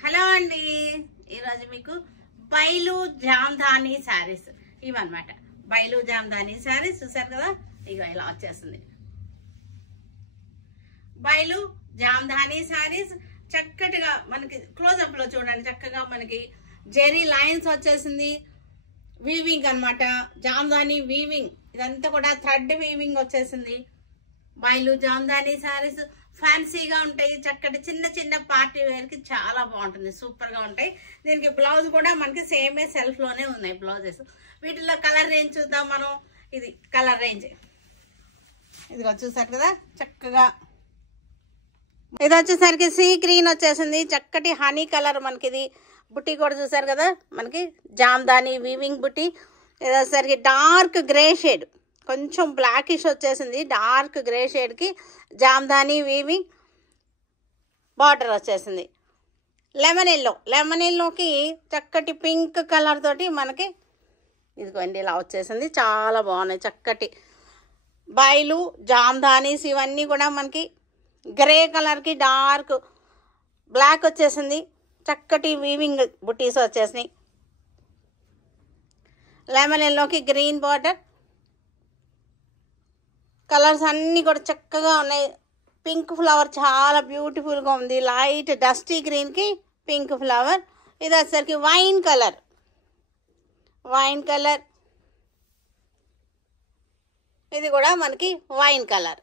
Hello అండి, ఈరోజు మీకు బైలు జామ్దాని శారీస్ ఇవన్నమాట. బైలు జామ్దాని శారీస్ చూసారు కదా, ఇక ఇలా వచ్చేస్తుంది. బైలు జామ్దాని శారీస్ చక్కటిగా మనకి క్లోజప్ లో చూడండి, చక్కగా మనకి జెరీ లైన్స్ వచ్చేసింది. వీవింగ్ అన్నమాట, జామ్దాని వీవింగ్, ఇదంతా కూడా థ్రెడ్ వీవింగ్ వచ్చేసింది. బైలు జామ్దాని శారీస్ ఫ్యాన్సీగా ఉంటాయి, చక్కటి చిన్న చిన్న పార్టీ వేర్ కి చాలా బాగుంటుంది, సూపర్ గా ఉంటాయి. దీనికి బ్లౌజ్ కూడా మనకి సేమే సెల్ఫ్ లోనే ఉన్నాయి బ్లౌజెస్. వీటిలో కలర్ రేంజ్ చూద్దాం మనం. ఇది కలర్ రేంజ్, ఇదిగో చూసారు కదా చక్కగా. ఇది వచ్చేసరికి సీ గ్రీన్ వచ్చేసింది, చక్కటి హనీ కలర్. మనకి ఇది బుట్టి కూడా చూసారు కదా, మనకి జామ్దాని వీవింగ్ బుట్టి. ఇది వచ్చేసరికి డార్క్ గ్రే షేడ్, కొంచెం బ్లాకిష్ వచ్చేసింది. డార్క్ గ్రే షేడ్కి జామ్దాని వీవింగ్ బార్డర్ వచ్చేసింది. లెమన్ ఎల్లోకి చక్కటి పింక్ కలర్ తోటి మనకి ఇదిగోండి ఇలా వచ్చేసింది. చాలా బాగున్నాయి చక్కటి బైలు జామ్దానీస్. ఇవన్నీ కూడా మనకి గ్రే కలర్కి డార్క్ బ్లాక్ వచ్చేసింది. చక్కటి వీవింగ్ బుటీస్ వచ్చేసినాయి. లెమన్ ఎల్లోకి గ్రీన్ బార్డర్. కలర్స్ అన్నీ కూడా చక్కగా ఉన్నాయి. పింక్ ఫ్లవర్ చాలా బ్యూటిఫుల్గా ఉంది. లైట్ డస్టీ గ్రీన్కి పింక్ ఫ్లవర్. ఇది వచ్చేసరికి వైన్ కలర్. ఇది కూడా మనకి వైన్ కలర్.